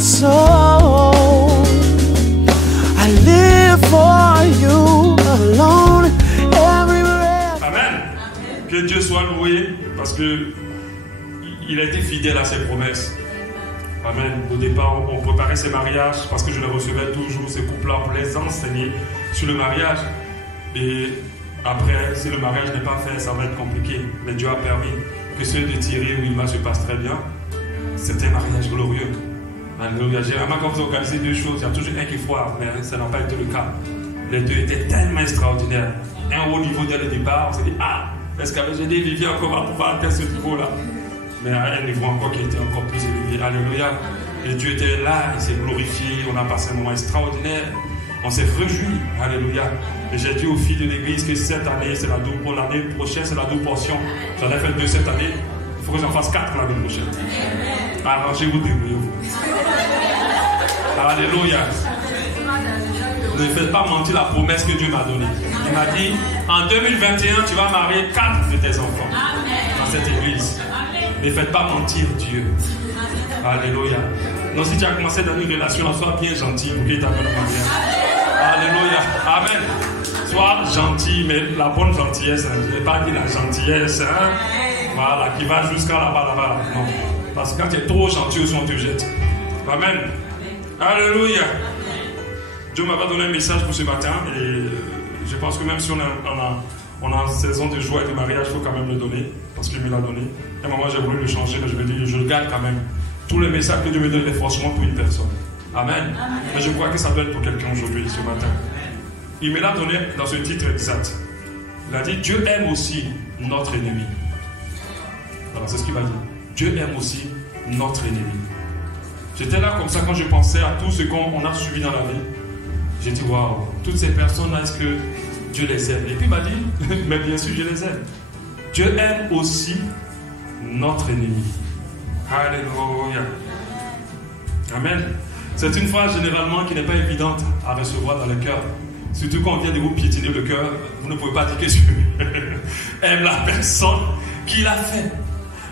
soul. I live for you alone. Every breath. Amen. Que Dieu soit loué parce que il a été fidèle à ses promesses. Amen. Au départ, on préparait ces mariages parce que je les recevais toujours, ces couples-là, pour les enseigner sur le mariage. Et après, si le mariage n'est pas fait, ça va être compliqué. Mais Dieu a permis que celui de Thierry ou Ilma se passe très bien. C'était un mariage glorieux. Alléluia. Généralement, quand vous organisez deux choses, il y a toujours un qui foire, mais ça n'a pas été le cas. Les deux étaient tellement extraordinaires. Un haut niveau dès le départ, on s'est dit, est-ce qu'avec Gédé Vivier encore va pouvoir atteindre ce niveau-là? Mais à un niveau encore qui était encore plus élevé. Alléluia. Et Dieu était là, il s'est glorifié, on a passé un moment extraordinaire. On s'est réjoui. Alléluia. Et j'ai dit aux filles de l'église que cette année, c'est la double, pour l'année prochaine, c'est la double portion. J'en ai fait 2 cette année. Il faut que j'en fasse 4 l'année prochaine. Arrangez-vous, débrouillez-vous. Alléluia. Ne faites pas mentir la promesse que Dieu m'a donnée. Il m'a dit, en 2021, tu vas marier 4 de tes enfants dans cette église. Ne faites pas mentir Dieu. Alléluia. Donc si tu as commencé dans une relation, sois bien gentil pour qu'il t'amène au mariage. Alléluia. Amen. Sois gentil, mais la bonne gentillesse. Je n'ai pas dit la gentillesse. Voilà, qui va jusqu'à là-bas. Non. Parce que quand tu es trop gentil, aussi on te jette. Amen. Alléluia. Dieu m'a pas donné un message pour ce matin. Et je pense que même si on est en saison de joie et de mariage, il faut quand même le donner. Parce qu'il me l'a donné. À un moment, j'ai voulu le changer, mais je me dis, je le garde quand même. Tous les messages que Dieu me donne est forcément pour une personne. Amen. Mais je crois que ça doit être pour quelqu'un aujourd'hui, ce matin. Il me l'a donné dans ce titre exact. Il a dit, Dieu aime aussi notre ennemi. Voilà, c'est ce qu'il m'a dit. Dieu aime aussi notre ennemi. J'étais là comme ça quand je pensais à tout ce qu'on a suivi dans la vie. J'ai dit, waouh, toutes ces personnes-là, est-ce que Dieu les aime? Et puis il m'a dit, mais bien sûr, je les aime. Dieu aime aussi notre ennemi. Alléluia. Amen. C'est une phrase généralement qui n'est pas évidente à recevoir dans le cœur. Surtout quand on vient de vous piétiner le cœur, vous ne pouvez pas dire que Dieu aime la personne qui l'a fait.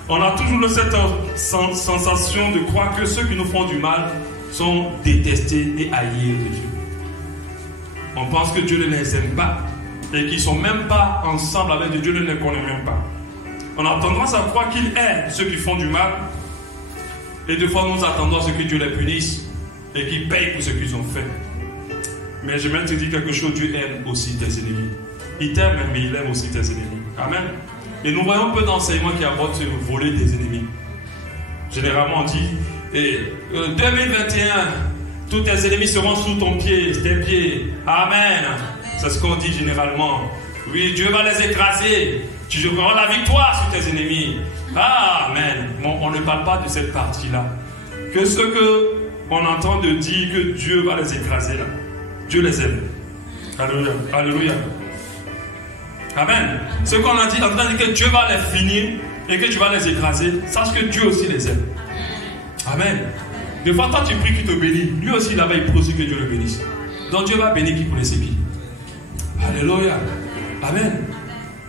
On a toujours cette sensation de croire que ceux qui nous font du mal sont détestés et haïs de Dieu. On pense que Dieu ne les aime pas et qu'ils ne sont même pas ensemble avec Dieu, Dieu ne les connaît même pas. On a tendance à croire qu'il aime ceux qui font du mal et des fois nous attendons à ce que Dieu les punisse et qu'il paye pour ce qu'ils ont fait. Mais je vais te dire quelque chose, Dieu aime aussi tes ennemis. Il t'aime, mais il aime aussi tes ennemis. Amen. Et nous voyons peu d'enseignements qui abordent ce volet des ennemis. Généralement on dit, 2021, tous tes ennemis seront sous tes pieds. Amen. C'est ce qu'on dit généralement. Oui, Dieu va les écraser. Tu auras la victoire sur tes ennemis. Amen. Bon, on ne parle pas de cette partie-là. Que ce qu'on entend de dire que Dieu va les écraser là. Dieu les aime. Alléluia. Alléluia. Amen. Ce qu'on a dit en train de dire que Dieu va les finir et que tu vas les écraser, sache que Dieu aussi les aime. Amen. Des fois, toi tu pries qu'il te bénisse. Lui aussi là-bas, il prie aussi que Dieu le bénisse. Donc Dieu va bénir qui connaissait qui. Alléluia. Amen.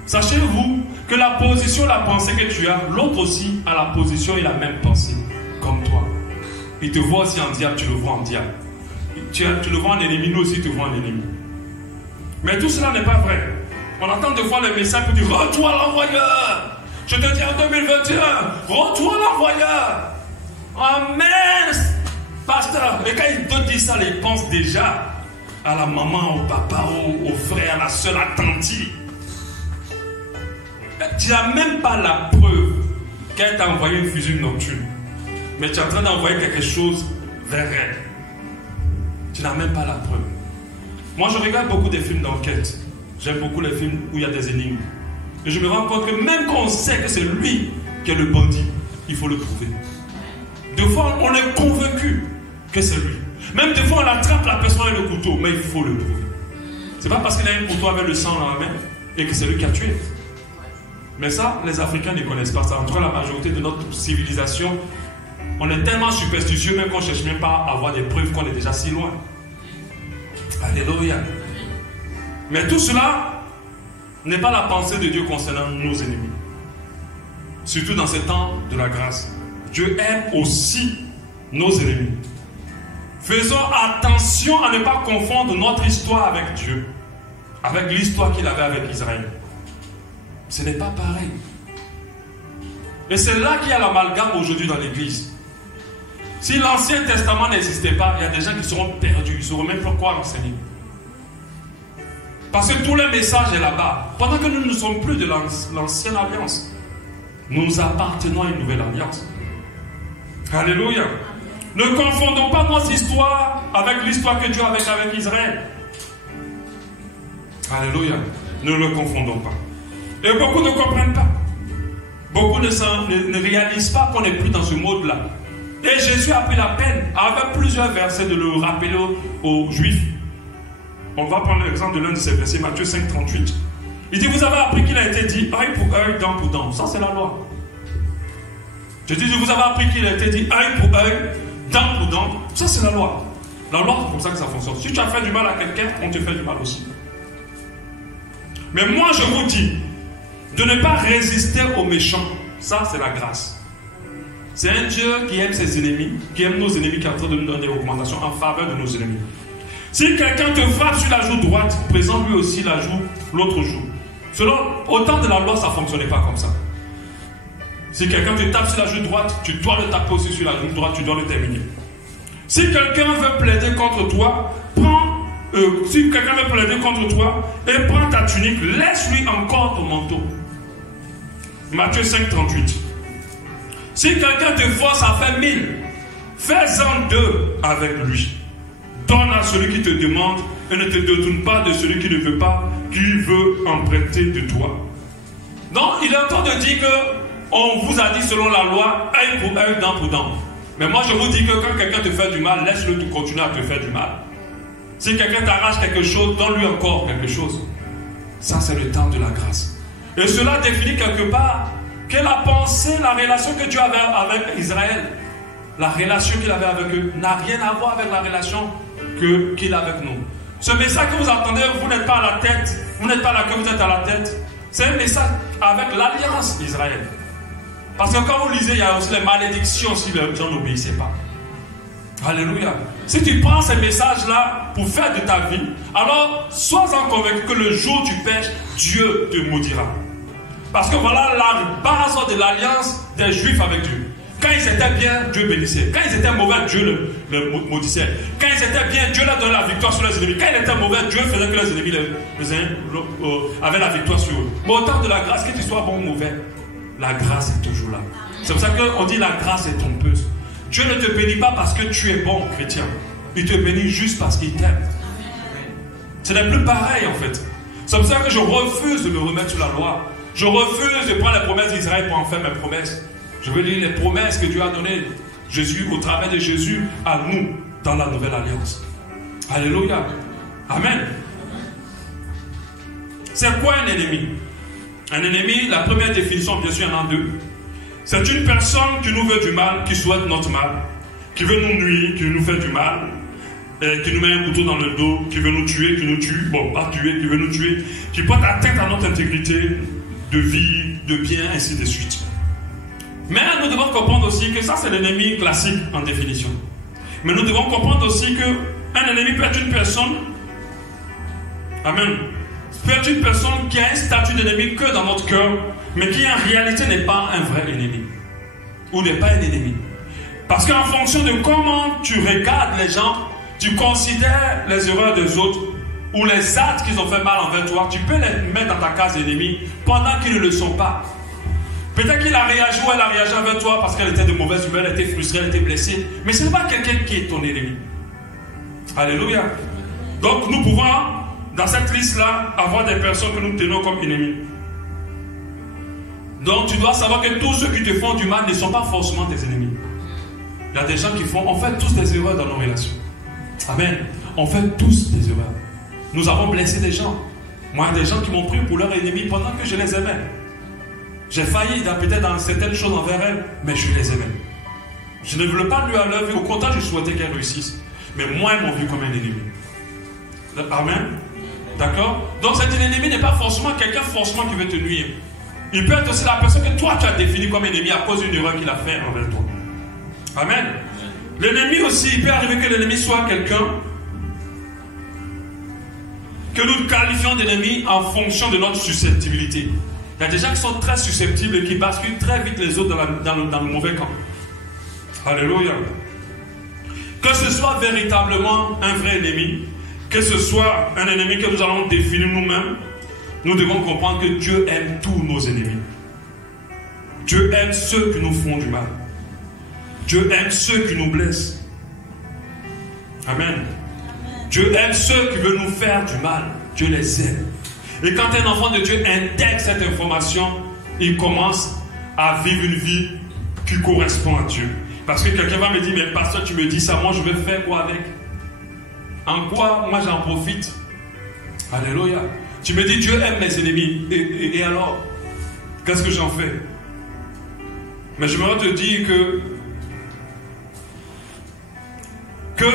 Sachez-vous que la position, la pensée que tu as, l'autre aussi a la position et la même pensée, comme toi. Il te voit aussi en diable, tu le vois en diable. Tu le vois en ennemi, nous aussi tu te vois en ennemi. Mais tout cela n'est pas vrai. On attend de voir le message pour dire, rends-toi l'envoyeur. Je te dis en 2021, rends-toi l'envoyeur. Amen. Pasteur, et quand il te dit ça, il pense déjà à la maman, au papa, au frère, à la soeur, à la tante. Tu n'as même pas la preuve qu'elle t'a envoyé une fusée nocturne. Mais tu es en train d'envoyer quelque chose vers elle. Tu n'as même pas la preuve. Moi, je regarde beaucoup des films d'enquête. J'aime beaucoup les films où il y a des énigmes. Et je me rends compte que même quand on sait que c'est lui qui est le bandit, il faut le prouver. Des fois, on est convaincu que c'est lui. Même des fois, on attrape la personne avec le couteau, mais il faut le prouver. C'est pas parce qu'il a un couteau avec le sang dans la main et que c'est lui qui a tué. Mais ça, les Africains ne connaissent pas ça. Entre la majorité de notre civilisation, on est tellement superstitieux même qu'on ne cherche même pas à avoir des preuves qu'on est déjà si loin. Alléluia. Mais tout cela n'est pas la pensée de Dieu concernant nos ennemis. Surtout dans ces temps de la grâce. Dieu aime aussi nos ennemis. Faisons attention à ne pas confondre notre histoire avec Dieu, avec l'histoire qu'il avait avec Israël. Ce n'est pas pareil. Et c'est là qu'il y a l'amalgame aujourd'hui dans l'église. Si l'Ancien Testament n'existait pas, il y a des gens qui seront perdus, ils ne sauront même pas quoi enseigner. Parce que tout le message est là-bas. Pendant que nous ne sommes plus de l'ancienne alliance, nous appartenons à une nouvelle alliance. Alléluia. Ne confondons pas notre histoire avec l'histoire que Dieu avait avec Israël. Alléluia. Ne le confondons pas. Et beaucoup ne comprennent pas. Beaucoup ne réalisent pas qu'on n'est plus dans ce mode-là. Et Jésus a pris la peine, avec plusieurs versets, de le rappeler aux Juifs. On va prendre l'exemple de l'un de ces versets, Matthieu 5, 38. Il dit, vous avez appris qu'il a été dit œil pour œil, dent pour dent. Ça, c'est la loi. Je dis, vous avez appris qu'il a été dit œil pour œil, dent pour dent. Ça, c'est la loi. La loi, c'est comme ça que ça fonctionne. Si tu as fait du mal à quelqu'un, on te fait du mal aussi. Mais moi, je vous dis de ne pas résister aux méchants. Ça, c'est la grâce. C'est un Dieu qui aime ses ennemis, qui aime nos ennemis, qui est en train de nous donner des recommandations en faveur de nos ennemis. Si quelqu'un te frappe sur la joue droite, présente lui aussi l'autre joue. Au temps de la loi, ça ne fonctionnait pas comme ça. Si quelqu'un te tape sur la joue droite, tu dois le taper aussi sur la joue droite, tu dois le terminer. Si quelqu'un veut plaider contre toi, et prends ta tunique, laisse-lui encore ton manteau. Matthieu 5, 38. Si quelqu'un te force à faire 1000, fais-en 2 avec lui. Donne à celui qui te demande et ne te détourne pas de celui qui ne veut pas, qui veut emprunter de toi. Donc, il est en train de dire qu'on vous a dit selon la loi, œil pour œil, dent pour dent. Mais moi, je vous dis que quand quelqu'un te fait du mal, laisse-le continuer à te faire du mal. Si quelqu'un t'arrache quelque chose, donne-lui encore quelque chose. Ça, c'est le temps de la grâce. Et cela définit quelque part que la pensée, la relation que Dieu avait avec Israël, la relation qu'il avait avec eux, n'a rien à voir avec la relation qu'il a avec nous. Ce message que vous entendez, vous n'êtes pas à la tête, vous n'êtes pas là que vous êtes à la tête. C'est un message avec l'alliance d'Israël. Parce que quand vous lisez, il y a aussi les malédictions si les gens n'obéissaient pas. Alléluia. Si tu prends ces messages-là pour faire de ta vie, alors sois-en convaincu que le jour où tu pêches, Dieu te maudira. Parce que voilà la base de l'alliance des Juifs avec Dieu. Quand ils étaient bien, Dieu bénissait. Quand ils étaient mauvais, Dieu le maudissait. Quand ils étaient bien, Dieu leur donnait la victoire sur les ennemis. Quand ils étaient mauvais, Dieu faisait que les ennemis avaient la victoire sur eux. Mais au temps de la grâce, que tu sois bon ou mauvais, la grâce est toujours là. C'est pour ça qu'on dit la grâce est trompeuse. Dieu ne te bénit pas parce que tu es bon chrétien. Il te bénit juste parce qu'il t'aime. Ce n'est plus pareil en fait. C'est pour ça que je refuse de me remettre sur la loi. Je refuse de prendre les promesses d'Israël pour en faire mes promesses. Je veux lire les promesses que Dieu a données Jésus, au travers de Jésus à nous dans la nouvelle alliance. Alléluia. Amen. C'est quoi un ennemi? Un ennemi, la première définition, bien sûr, il y en a deux. C'est une personne qui nous veut du mal, qui souhaite notre mal, qui veut nous nuire, qui veut nous faire du mal, et qui nous met un couteau dans le dos, qui veut nous tuer, qui nous tue, bon, pas tuer, qui veut nous tuer, qui porte atteinte à notre intégrité de vie, de bien, ainsi de suite. Mais nous devons comprendre aussi que ça, c'est l'ennemi classique en définition. Mais nous devons comprendre aussi qu'un ennemi peut être une personne, amen, peut être une personne qui a un statut d'ennemi que dans notre cœur, mais qui en réalité n'est pas un vrai ennemi. Ou n'est pas un ennemi. Parce qu'en fonction de comment tu regardes les gens, tu considères les erreurs des autres, ou les actes qu'ils ont fait mal envers toi, tu peux les mettre dans ta case d'ennemi pendant qu'ils ne le sont pas. Peut-être qu'il a réagi ou elle a réagi envers toi parce qu'elle était de mauvaise humeur, elle était frustrée, elle était blessée. Mais ce n'est pas quelqu'un qui est ton ennemi. Alléluia. Donc nous pouvons, dans cette liste-là, avoir des personnes que nous tenons comme ennemis. Donc tu dois savoir que tous ceux qui te font du mal ne sont pas forcément des ennemis. Il y a des gens qui font, on fait tous des erreurs dans nos relations. Amen. On fait tous des erreurs. Nous avons blessé des gens. Moi, des gens qui m'ont pris pour leur ennemi pendant que je les aimais. J'ai failli peut-être dans certaines choses envers elles, mais je les aimais. Je ne voulais pas lui à leur vie, au contraire, je souhaitais qu'elle réussisse. Mais moi, elles m'ont vu comme un ennemi. Amen. D'accord? Donc cet ennemi n'est pas forcément quelqu'un forcément qui veut te nuire. Il peut être aussi la personne que toi tu as définie comme ennemi à cause d'une erreur qu'il a faite envers toi. Amen. L'ennemi aussi, il peut arriver que l'ennemi soit quelqu'un que nous qualifions d'ennemi en fonction de notre susceptibilité. Il y a des gens qui sont très susceptibles et qui basculent très vite les autres dans le mauvais camp. Alléluia. Que ce soit véritablement un vrai ennemi, que ce soit un ennemi que nous allons définir nous-mêmes, nous devons comprendre que Dieu aime tous nos ennemis. Dieu aime ceux qui nous font du mal. Dieu aime ceux qui nous blessent. Amen. Dieu aime ceux qui veulent nous faire du mal. Dieu les aime. Et quand un enfant de Dieu intègre cette information, il commence à vivre une vie qui correspond à Dieu. Parce que quelqu'un va me dire, mais pasteur, tu me dis ça, moi je vais faire quoi avec? En quoi moi j'en profite? Alléluia. Tu me dis, Dieu aime mes ennemis. Et alors? Qu'est-ce que j'en fais? Mais je voudrais te dire que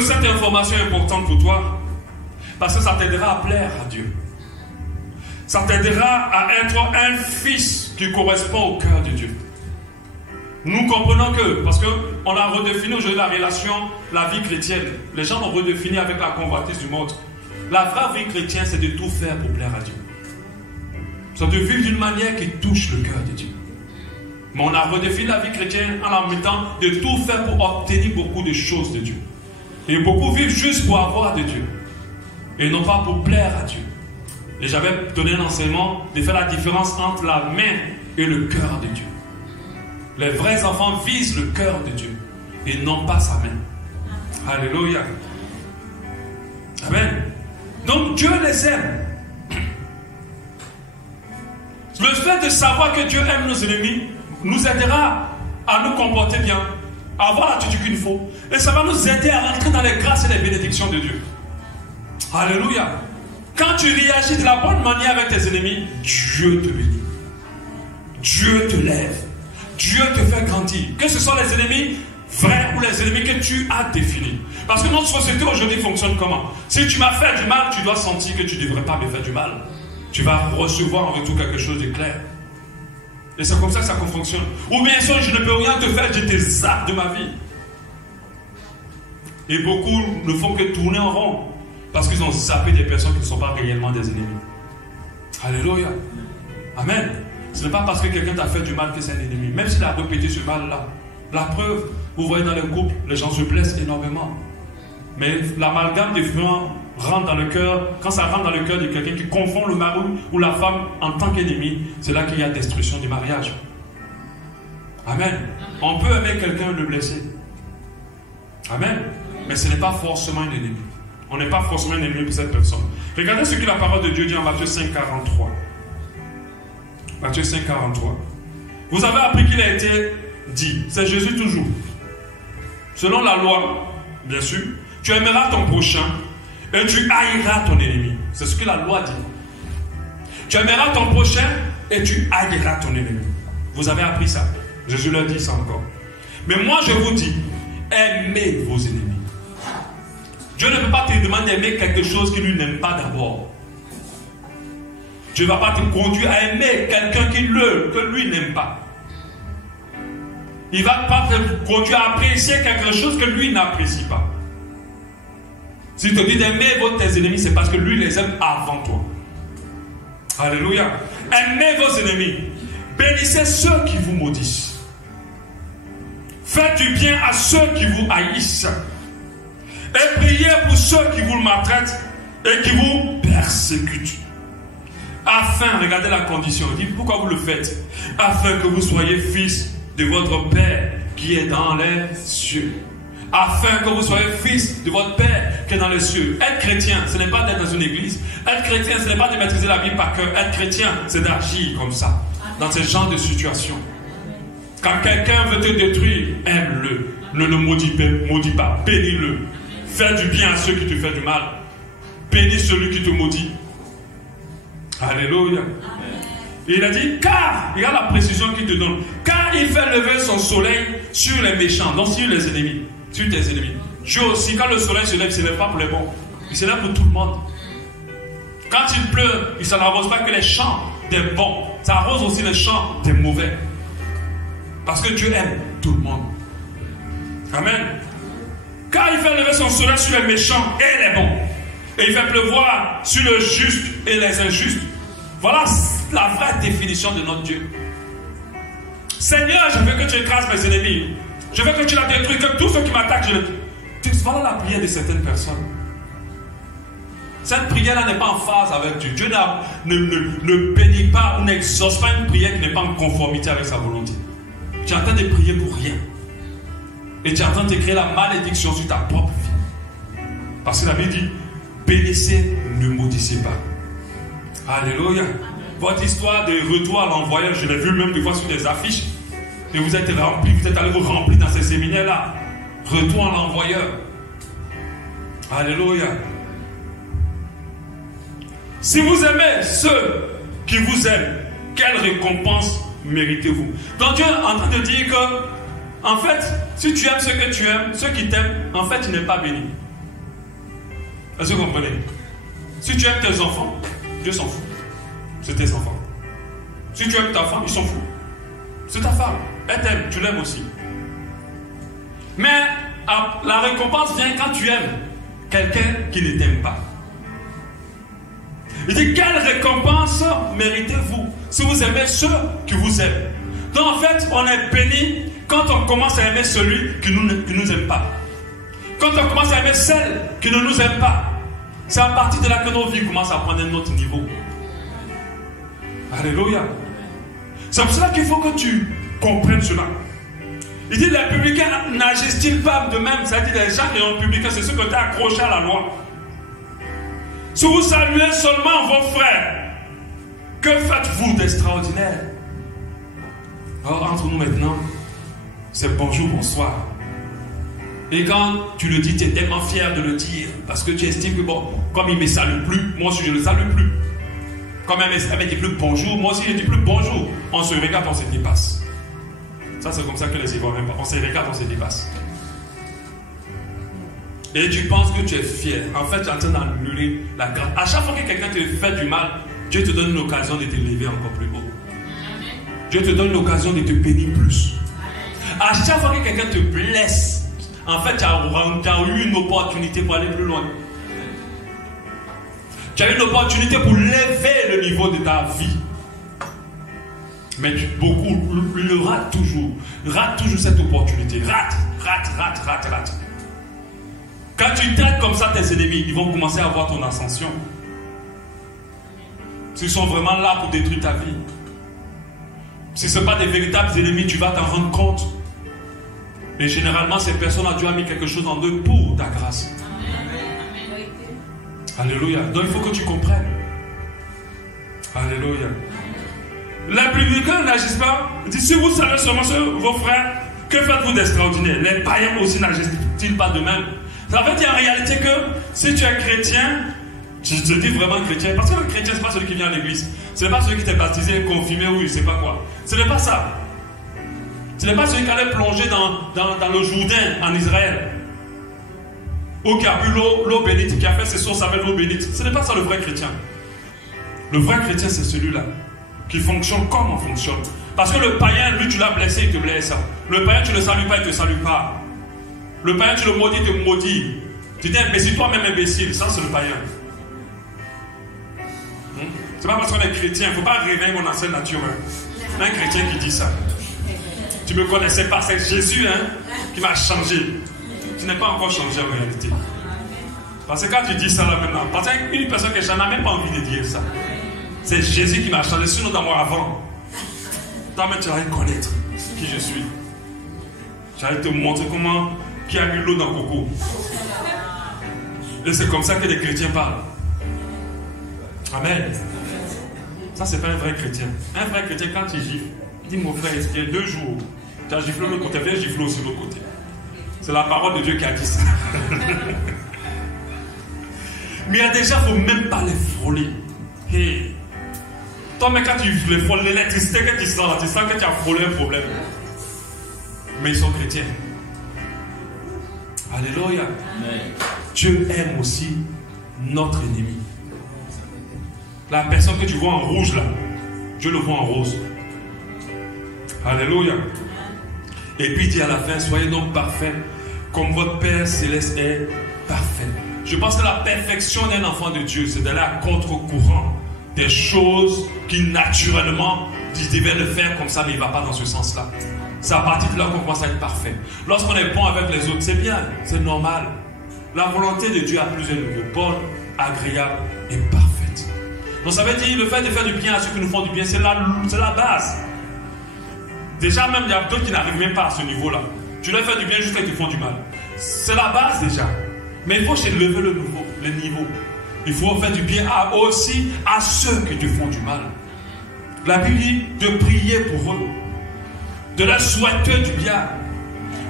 cette information est importante pour toi, parce que ça t'aidera à plaire à Dieu. Ça t'aidera à être un fils qui correspond au cœur de Dieu. Nous comprenons que, parce qu'on a redéfini aujourd'hui la relation, la vie chrétienne. Les gens l'ont redéfini avec la convoitise du monde. La vraie vie chrétienne, c'est de tout faire pour plaire à Dieu. C'est de vivre d'une manière qui touche le cœur de Dieu. Mais on a redéfini la vie chrétienne en la mettant de tout faire pour obtenir beaucoup de choses de Dieu. Et beaucoup vivent juste pour avoir de Dieu. Et non pas pour plaire à Dieu. Et j'avais donné un enseignement de faire la différence entre la main et le cœur de Dieu. Les vrais enfants visent le cœur de Dieu et non pas sa main. Alléluia. Amen. Donc Dieu les aime. Le fait de savoir que Dieu aime nos ennemis nous aidera à nous comporter bien, à avoir l'attitude qu'il nous faut. Et ça va nous aider à rentrer dans les grâces et les bénédictions de Dieu. Alléluia. Quand tu réagis de la bonne manière avec tes ennemis, Dieu te bénit. Dieu te lève. Dieu te fait grandir. Que ce soit les ennemis vrais ou les ennemis que tu as définis. Parce que notre société aujourd'hui fonctionne comment? Si tu m'as fait du mal, tu dois sentir que tu ne devrais pas me faire du mal. Tu vas recevoir en retour quelque chose de clair. Et c'est comme ça que ça fonctionne. Ou bien sûr, je ne peux rien te faire, je te zappe de ma vie. Et beaucoup ne font que tourner en rond. Parce qu'ils ont zappé des personnes qui ne sont pas réellement des ennemis. Alléluia. Amen. Ce n'est pas parce que quelqu'un t'a fait du mal que c'est un ennemi. Même s'il a répété ce mal-là. La preuve, vous voyez dans les couples, les gens se blessent énormément. Mais l'amalgame des fruits rentre dans le cœur. Quand ça rentre dans le cœur de quelqu'un qui confond le mari ou la femme en tant qu'ennemi, c'est là qu'il y a destruction du mariage. Amen. On peut aimer quelqu'un et le blesser. Amen. Mais ce n'est pas forcément un ennemi. On n'est pas forcément un ennemi pour cette personne. Regardez ce que la parole de Dieu dit en Matthieu 5, 43. Matthieu 5, 43. Vous avez appris qu'il a été dit, c'est Jésus toujours. Selon la loi, bien sûr, tu aimeras ton prochain et tu haïras ton ennemi. C'est ce que la loi dit. Tu aimeras ton prochain et tu haïras ton ennemi. Vous avez appris ça. Jésus leur dit ça encore. Mais moi je vous dis, aimez vos ennemis. Dieu ne peut pas te demander d'aimer quelque chose qu'il lui n'aime pas d'abord. Dieu ne va pas te conduire à aimer quelqu'un que lui n'aime pas. Il ne va pas te conduire à apprécier quelque chose que lui n'apprécie pas. S'il te dit d'aimer tes ennemis, c'est parce que lui les aime avant toi. Alléluia. Aimez vos ennemis. Bénissez ceux qui vous maudissent. Faites du bien à ceux qui vous haïssent. Et priez pour ceux qui vous maltraitent et qui vous persécutent. Afin, regardez la condition, il dit pourquoi vous le faites? Afin que vous soyez fils de votre Père qui est dans les cieux. Afin que vous soyez fils de votre Père qui est dans les cieux. Être chrétien, ce n'est pas d'être dans une église. Être chrétien, ce n'est pas de maîtriser la Bible par cœur. Être chrétien, c'est d'agir comme ça, dans ce genre de situation. Quand quelqu'un veut te détruire, aime-le. Ne le maudis pas, bénis-le. Fais du bien à ceux qui te font du mal. Bénis celui qui te maudit. Alléluia. Et il a dit, car, regarde la précision qu'il te donne, car il fait lever son soleil sur les méchants, donc sur les ennemis, sur tes ennemis. Dieu aussi, quand le soleil se lève, il ne se lève pas pour les bons, il se lève pour tout le monde. Quand il pleut, il ne n'arrose pas que les champs des bons, ça arrose aussi les champs des mauvais. Parce que Dieu aime tout le monde. Amen. Car il fait lever son soleil sur les méchants et les bons. Et il fait pleuvoir sur le juste et les injustes. Voilà la vraie définition de notre Dieu. Seigneur, je veux que tu écrases mes ennemis. Je veux que tu la détruis, que tous ceux qui m'attaquent, je les... Voilà la prière de certaines personnes. Cette prière-là n'est pas en phase avec Dieu. Dieu ne bénit pas ou n'exauce pas une prière qui n'est pas en conformité avec sa volonté. Tu es en train de prier pour rien. Et tu es en train de créer la malédiction sur ta propre vie. Parce que la Bible dit, bénissez, ne maudissez pas. Alléluia. Votre histoire de retour à l'envoyeur, je l'ai vu même des fois sur des affiches. Et vous êtes remplis, vous êtes allés vous remplir dans ces séminaires-là. Retour à l'envoyeur. Alléluia. Si vous aimez ceux qui vous aiment, quelle récompense méritez-vous? Donc Dieu est en train de dire que, en fait, si tu aimes ceux que tu aimes, ceux qui t'aiment, en fait, tu n'es pas béni. Est-ce que vous comprenez? Si tu aimes tes enfants, Dieu s'en fout. C'est tes enfants. Si tu aimes ta femme, il s'en fout. C'est ta femme. Elle t'aime, tu l'aimes aussi. Mais la récompense vient quand tu aimes quelqu'un qui ne t'aime pas. Il dit, quelle récompense méritez-vous si vous aimez ceux qui vous aiment? Donc en fait, on est béni quand on commence à aimer celui qui ne nous aime pas. Quand on commence à aimer celle qui ne nous aime pas. C'est à partir de là que nos vies commencent à prendre un autre niveau. Alléluia. C'est pour cela qu'il faut que tu comprennes cela. Il dit, les publicains n'agissent-ils pas de même? C'est-à-dire, les gens qui sont publicains, c'est ceux qui étaient accrochés à la loi. Si vous saluez seulement vos frères, que faites-vous d'extraordinaire? Alors, entre nous maintenant, c'est bonjour, bonsoir. Et quand tu le dis, tu es tellement fier de le dire, parce que tu estimes que, bon, comme il ne me salue plus, moi aussi je ne le salue plus. Comme elle ne dit plus bonjour, moi aussi je ne dis plus bonjour. On se regarde, on se dépasse. Ça, c'est comme ça que les Ivoiriens, on se regarde, on se dépasse. Et tu penses que tu es fier. En fait, tu es en train d'annuler la grâce. À chaque fois que quelqu'un te fait du mal, Dieu te donne l'occasion de te lever encore plus haut. Dieu te donne l'occasion de te bénir plus. À chaque fois que quelqu'un te blesse, en fait, tu as eu une opportunité pour aller plus loin. Tu as eu une opportunité pour lever le niveau de ta vie. Mais beaucoup le ratent toujours. Ratent toujours cette opportunité. Rate. Quand tu traites comme ça tes ennemis, ils vont commencer à voir ton ascension. S'ils sont vraiment là pour détruire ta vie. Si ce ne sont pas des véritables ennemis, tu vas t'en rendre compte. Et généralement, ces personnes-là, Dieu a mis quelque chose en eux pour ta grâce. Alléluia. Donc il faut que tu comprennes. Alléluia. Les publicains n'agissent pas. Il dit, si vous savez seulement vos frères, que faites-vous d'extraordinaire? Les païens aussi n'agissent-ils pas de même? Ça veut dire en réalité que si tu es chrétien, je te dis vraiment chrétien, parce que le chrétien, ce n'est pas celui qui vient à l'église. Ce n'est pas celui qui t'est baptisé, confirmé ou je ne sais pas quoi. Ce n'est pas ça. Ce n'est pas celui qui allait plonger dans le Jourdain en Israël. Ou qui a bu l'eau bénite, qui a fait ses sources avec l'eau bénite. Ce n'est pas ça le vrai chrétien. Le vrai chrétien, c'est celui-là qui fonctionne comme on fonctionne. Parce que le païen, lui, tu l'as blessé, il te blesse. Le païen, tu ne le salues pas, il ne te salue pas. Le païen, tu le maudis, il te maudit. Tu dis imbécile, toi-même imbécile. Ça, c'est le païen. C'est pas parce qu'on est chrétien. Il ne faut pas réveiller mon ancienne nature. C'est un chrétien qui dit ça. Tu ne me connaissais pas. C'est Jésus qui m'a changé. Tu n'es pas encore changé en réalité. Parce que quand tu dis ça là maintenant, parce qu'une personne qui n'a même pas envie de dire ça. C'est Jésus qui m'a changé. Sinon, dans moi avant, toi-même tu vas connaître qui je suis. J'allais te montrer comment qui a mis l'eau dans le coco. Et c'est comme ça que les chrétiens parlent. Amen. Ça, c'est pas un vrai chrétien. Un vrai chrétien, quand il gifle, il dit, mon frère, il y a 2 jours, tu as giflé de l'autre côté, viens gifler aussi de l'autre côté. C'est la parole de Dieu qui a dit ça. Mais il y a des gens, il ne faut même pas les frôler. Hey. Toi, mais quand tu les frôles, l'électricité que tu sens là, tu sens que tu as frôlé un problème. Mais ils sont chrétiens. Alléluia. Amen. Dieu aime aussi notre ennemi. La personne que tu vois en rouge là, Dieu le voit en rose. Alléluia. Et puis il dit à la fin, soyez donc parfaits comme votre Père céleste est parfait. Je pense que la perfection d'un enfant de Dieu, c'est d'aller à contre-courant des choses qui naturellement, il devait le faire comme ça, mais il ne va pas dans ce sens-là. C'est à partir de là qu'on commence à être parfait. Lorsqu'on est bon avec les autres, c'est bien, c'est normal. La volonté de Dieu a plusieurs niveaux, bonne, agréable et parfaite. Donc ça veut dire le fait de faire du bien à ceux qui nous font du bien, c'est la base. Déjà même, il y a d'autres qui n'arrivent même pas à ce niveau-là. Tu dois faire du bien jusqu'à ce qu'ils font du mal. C'est la base déjà. Mais il faut lever le niveau. Il faut faire du bien aussi à ceux qui te font du mal. La Bible dit de prier pour eux, de leur souhaiter du bien.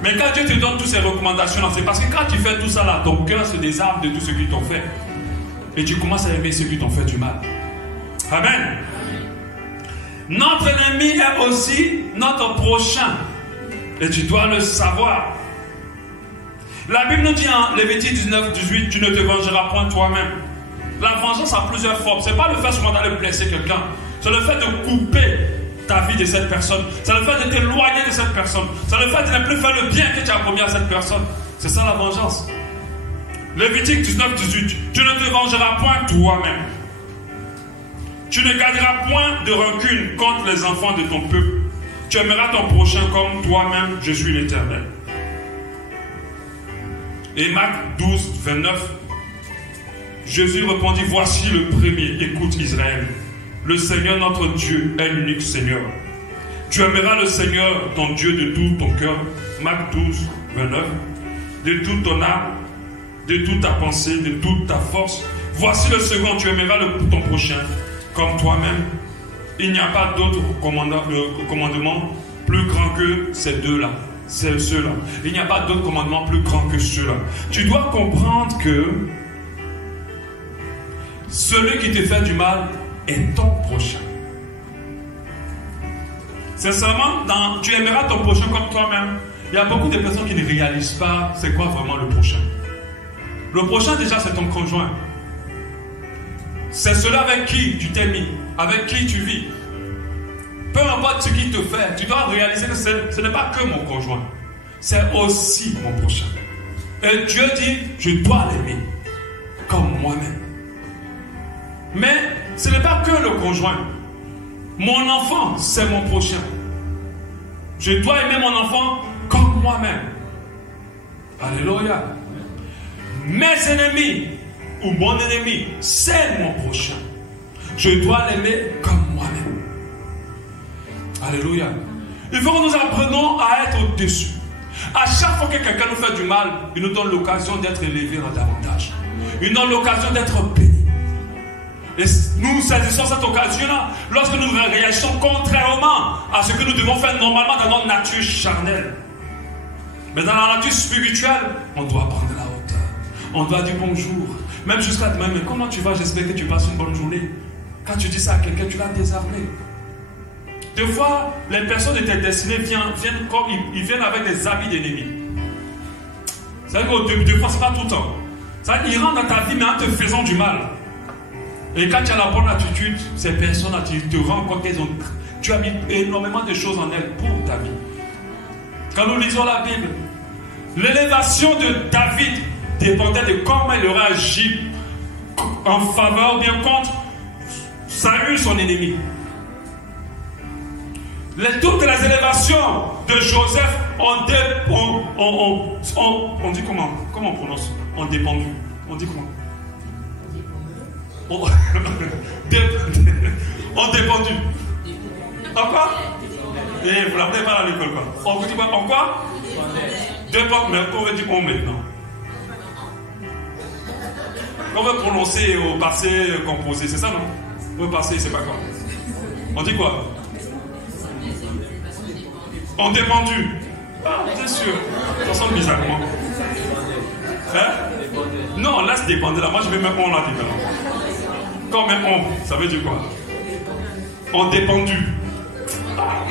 Mais quand Dieu te donne toutes ces recommandations, c'est parce que quand tu fais tout ça là, ton cœur se désarme de tout ce qu'ils t'ont fait. Et tu commences à aimer ceux qui t'ont fait du mal. Amen. Notre ennemi est aussi notre prochain. Et tu dois le savoir. La Bible nous dit en Lévitique 19, 18, tu ne te vengeras point toi-même. La vengeance a plusieurs formes. Ce n'est pas le fait seulement d'aller blesser quelqu'un. C'est le fait de couper ta vie de cette personne. C'est le fait de t'éloigner de cette personne. C'est le fait de ne plus faire le bien que tu as promis à cette personne. C'est ça la vengeance. Lévitique 19, 18. Tu ne te vengeras point toi-même. Tu ne garderas point de rancune contre les enfants de ton peuple. Tu aimeras ton prochain comme toi-même. Je suis l'Éternel. Et Marc 12, 29. Jésus répondit, voici le premier. Écoute Israël. Le Seigneur notre Dieu est l'unique Seigneur. Tu aimeras le Seigneur ton Dieu de tout ton cœur. Marc 12, 29. De toute ton âme, de toute ta pensée, de toute ta force. Voici le second, tu aimeras ton prochain comme toi-même. Il n'y a pas d'autre commandement plus grand que ces deux-là. C'est ceux-là. Il n'y a pas d'autre commandement plus grand que ceux-là. Tu dois comprendre que celui qui te fait du mal est ton prochain. C'est seulement dans tu aimeras ton prochain comme toi-même. Il y a beaucoup de personnes qui ne réalisent pas c'est quoi vraiment le prochain. Le prochain déjà c'est ton conjoint. C'est celui avec qui tu t'es mis, avec qui tu vis. Peu importe ce qu'il te fait, tu dois réaliser que ce n'est pas que mon conjoint. C'est aussi mon prochain. Et Dieu dit, je dois l'aimer comme moi-même. Mais ce n'est pas que le conjoint. Mon enfant, c'est mon prochain. Je dois aimer mon enfant comme moi-même. Alléluia. Mes ennemis ou mon ennemi, c'est mon prochain. Je dois l'aimer comme moi-même. Alléluia. Il faut que nous apprenions à être au-dessus. À chaque fois que quelqu'un nous fait du mal, il nous donne l'occasion d'être élevé davantage. Il nous donne l'occasion d'être béni. Et nous saisissons cette occasion-là lorsque nous réagissons contrairement à ce que nous devons faire normalement dans notre nature charnelle. Mais dans la nature spirituelle, on doit prendre la hauteur. On doit dire bonjour. Même jusqu'à demain, mais comment tu vas? J'espère que tu passes une bonne journée. Quand tu dis ça à quelqu'un, tu l'as désarmé. Des fois, les personnes de tes destinées viennent comme ils viennent avec des habits d'ennemis. C'est-à-dire que des fois, ce n'est pas tout le temps. C'est-à-dire qu'ils rentrent dans ta vie, mais en te faisant du mal. Et quand tu as la bonne attitude, ces personnes-là, tu te rends compte qu'elles ont... Tu as mis énormément de choses en elles pour ta vie. Quand nous lisons la Bible, l'élévation de David dépendait de comment il aurait agi en faveur, bien contre Saül, son ennemi. Toutes les élévations de Joseph on dit comment? Comment on prononce? On dépendu. On dit comment? On dépendu. En quoi? Et vous l'avez pas à l'école quoi? On vous dit pas en quoi? Dépend, mais on veut dire on maintenant. On veut prononcer au passé composé, c'est ça non? Au passé, c'est pas quoi? On dit quoi? On dépendu. Ah, bien sûr. Ça sonne bizarrement. Hein? Non, laisse dépendre là. Moi, je vais mettre on là différent. Quand même on, ça veut dire quoi? On dépendu. Ah,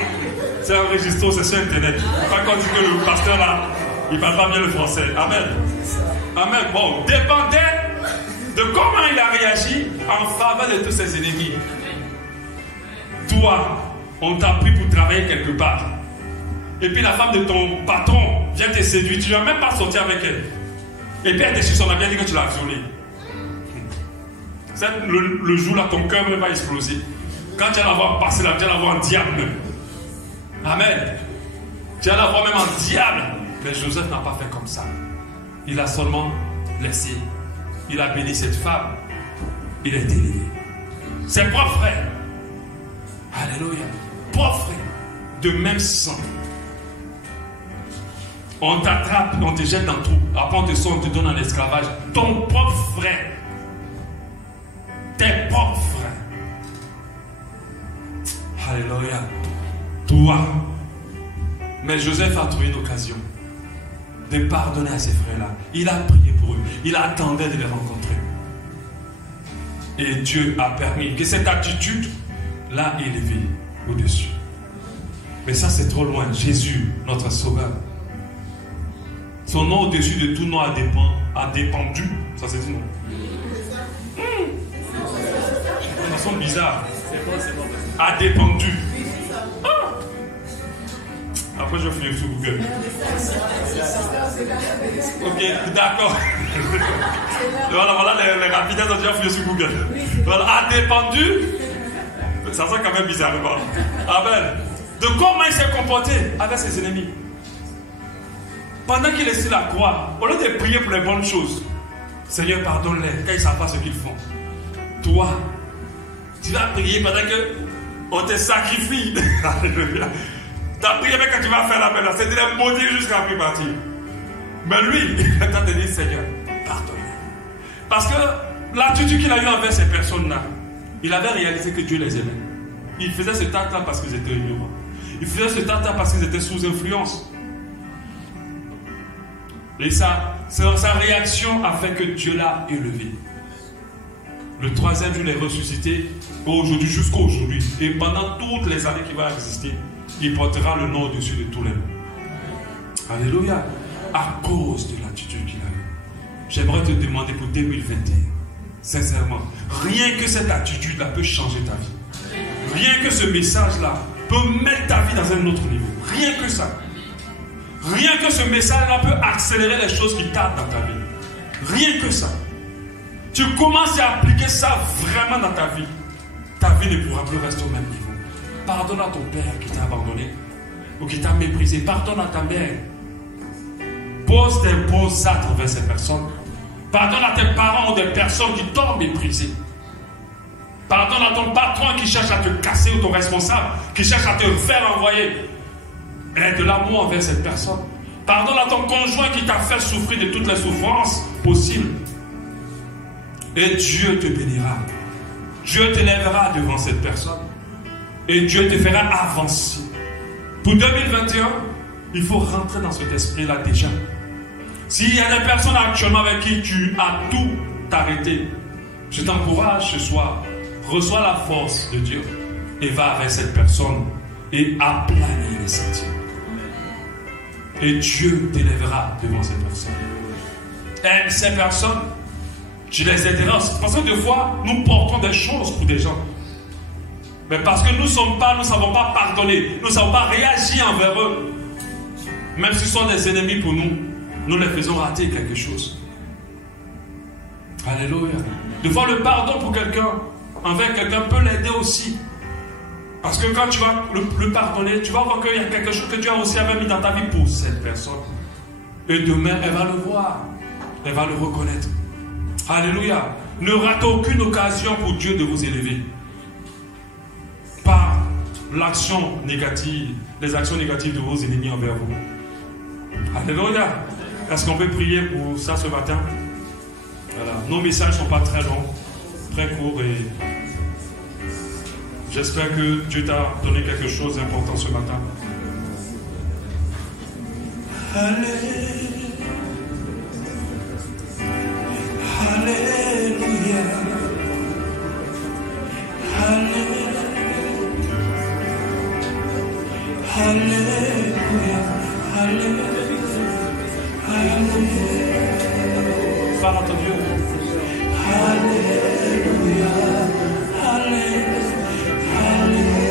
c'est un registre, c'est sur internet. Quand on dit que le pasteur là, il parle pas bien le français. Amen. Amen. Bon, dépendait de comment il a réagi en faveur de tous ses ennemis. Toi, on t'a pris pour travailler quelque part. et puis la femme de ton patron vient te séduire, tu ne vas même pas sortir avec elle. Et puis elle te suit, on a bien dit que tu l'as violée. Le jour-là, ton cœur va exploser. Quand tu vas la voir passer là, tu vas la voir en diable même. Amen. Tu vas la voir même en diable. Mais Joseph n'a pas fait comme ça. Il a seulement laissé. Il a béni cette femme. Il a été élevé. Ses propres frères. Alléluia. Propres frères. De même sang. On t'attrape, on te jette dans le trou. Après on te sort, on te donne en esclavage. Ton propre frère. Tes propres frères. Alléluia. Toi. Mais Joseph a trouvé une occasion de pardonner à ses frères-là. Il a prié pour eux. Il attendait de les rencontrer. Et Dieu a permis que cette attitude l'a élevé au-dessus. Mais ça, c'est trop loin. Jésus, notre sauveur. Son nom au-dessus de tout nom a dépendu. Ça, c'est dit non. De façon bizarre. A dépendu. Après, je vais finir sur Google. Ok, d'accord. Voilà les rapidesses, on va finir sur Google. Voilà, a dépendu. Ça sent quand même bizarre. Amen. De comment il s'est comporté avec ses ennemis. Pendant qu'il est sur la croix, au lieu de prier pour les bonnes choses, Seigneur, pardonne-les quand ils ne savent pas ce qu'ils font. Toi, tu vas prier pendant qu'on te sacrifie. Alléluia. Tu as prié quand tu vas faire l'appel, c'est de les maudire jusqu'à plus partir. Mais lui, il a te dit, Seigneur, pardonne-les. Parce que l'attitude qu'il a eue envers ces personnes-là, il avait réalisé que Dieu les aimait. Il faisait ce acte-là parce qu'ils étaient ignorants. Il faisait ce acte-là parce qu'ils étaient sous influence. Et sa réaction a fait que Dieu l'a élevé. Le troisième jour, il est ressuscité aujourd'hui, jusqu'à aujourd'hui. Et pendant toutes les années qu'il va exister, il portera le nom au-dessus de tous les noms. Alléluia. À cause de l'attitude qu'il a eue. J'aimerais te demander pour 2021, sincèrement, rien que cette attitude-là peut changer ta vie. Rien que ce message-là peut mettre ta vie dans un autre niveau. Rien que ça. Rien que ce message-là peut accélérer les choses qui tardent dans ta vie. Rien que ça. Tu commences à appliquer ça vraiment dans ta vie. Ta vie ne pourra plus rester au même niveau. Pardonne à ton père qui t'a abandonné ou qui t'a méprisé. Pardonne à ta mère. Pose des beaux actes envers ces personnes. Pardonne à tes parents ou des personnes qui t'ont méprisé. Pardonne à ton patron qui cherche à te casser ou ton responsable qui cherche à te faire envoyer. Aie de l'amour envers cette personne. Pardonne à ton conjoint qui t'a fait souffrir de toutes les souffrances possibles. Et Dieu te bénira. Dieu t'élèvera devant cette personne. Et Dieu te fera avancer. Pour 2021, il faut rentrer dans cet esprit-là déjà. S'il y a des personnes actuellement avec qui tu as tout arrêté, je t'encourage ce soir. Reçois la force de Dieu et va avec cette personne et aplanir les sentiers. Et Dieu t'élèvera devant ces personnes. Aime ces personnes, tu les aideras. Parce que des fois, nous portons des choses pour des gens. Mais parce que nous ne savons pas pardonner, nous ne savons pas réagir envers eux. Même s'ils sont des ennemis pour nous, nous les faisons rater quelque chose. Alléluia. Des fois, le pardon pour quelqu'un, envers quelqu'un peut l'aider aussi. Parce que quand tu vas le pardonner, tu vas voir qu'il y a quelque chose que Dieu a aussi mis dans ta vie pour cette personne. Et demain, elle va le voir. Elle va le reconnaître. Alléluia. Ne ratez aucune occasion pour Dieu de vous élever. Par l'action négative, les actions négatives de vos ennemis envers vous. Alléluia. Est-ce qu'on peut prier pour ça ce matin? Voilà. Nos messages ne sont pas très longs, très courts et j'espère que Dieu t'a donné quelque chose d'important ce matin. Alléluia. Alléluia. Alléluia. Parle à ton Dieu. Alléluia. Alléluia. Alléluia.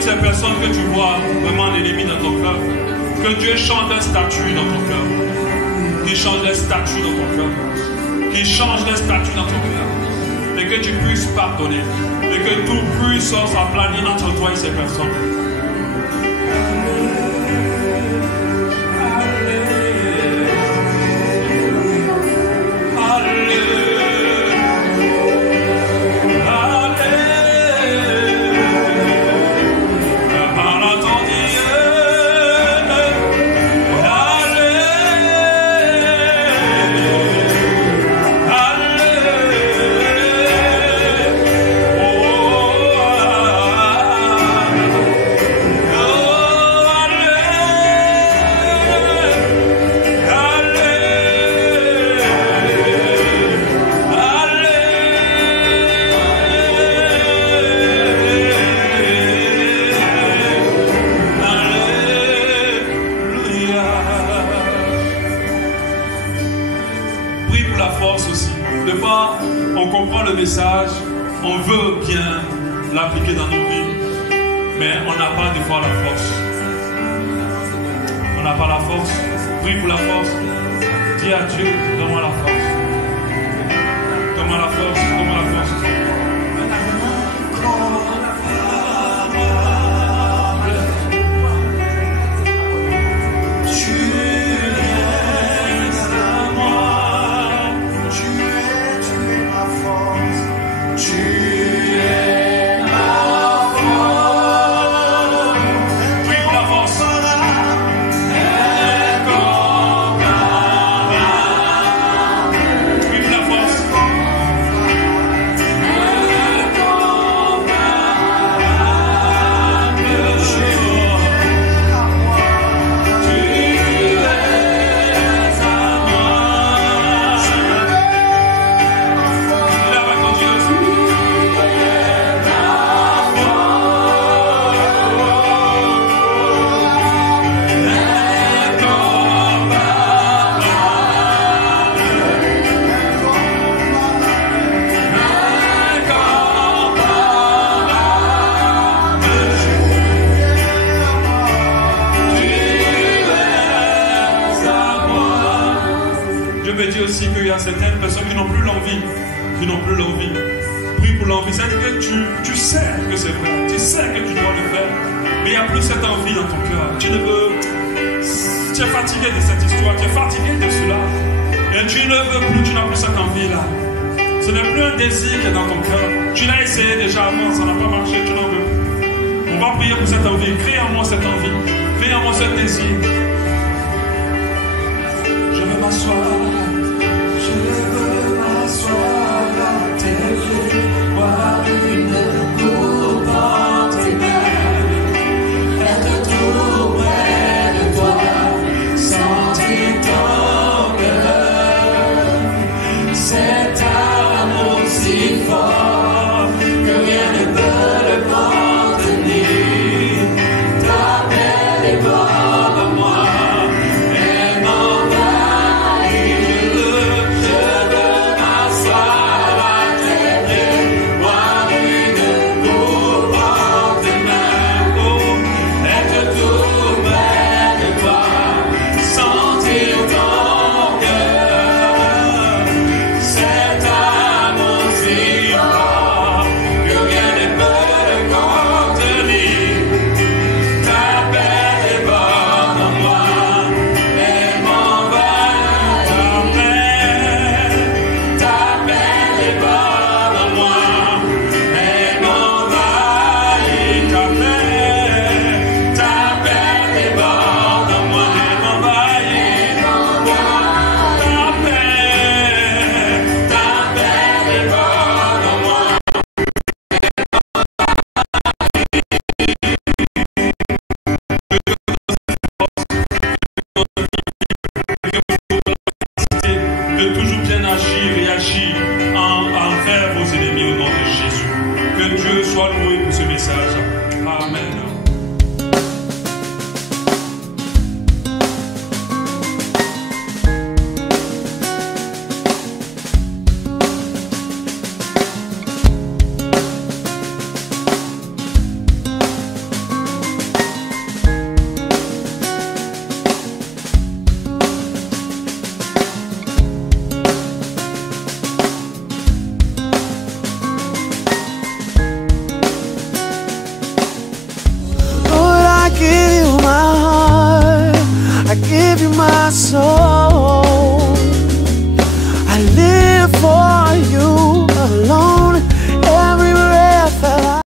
Ces personnes que tu vois vraiment l'ennemi dans ton cœur, que Dieu change un statut dans ton cœur, qu'il change les statuts dans ton cœur, qu'il change les statuts dans ton cœur, et que tu puisses pardonner, et que toute puissance aplanisse entre toi et ces personnes. On veut bien l'appliquer dans nos vies, mais on n'a pas des fois la force. On n'a pas la force. Prie pour la force. Dis à Dieu, donne-moi la force. Donne-moi la force. Donne-moi la force. Certaines personnes qui n'ont plus l'envie, Prie pour l'envie, c'est-à-dire que tu sais que c'est vrai, tu sais que tu dois le faire, mais il n'y a plus cette envie dans ton cœur. Tu es fatigué de cette histoire, tu es fatigué de cela, et tu ne veux plus, tu n'as plus cette envie-là. Ce n'est plus un désir qui est dans ton cœur. Tu l'as essayé déjà avant, ça n'a pas marché, tu n'en veux plus. On va prier pour cette envie. Crée en moi cette envie, crée en moi ce désir. Je veux m'asseoir. Je veux m'asseoir à tes pieds, boire une coupe dans tes mains, être tout près de toi, sentir ton cœur. Cet amour si fort que rien ne peut le contenir. Ta belle est comme moi. I live for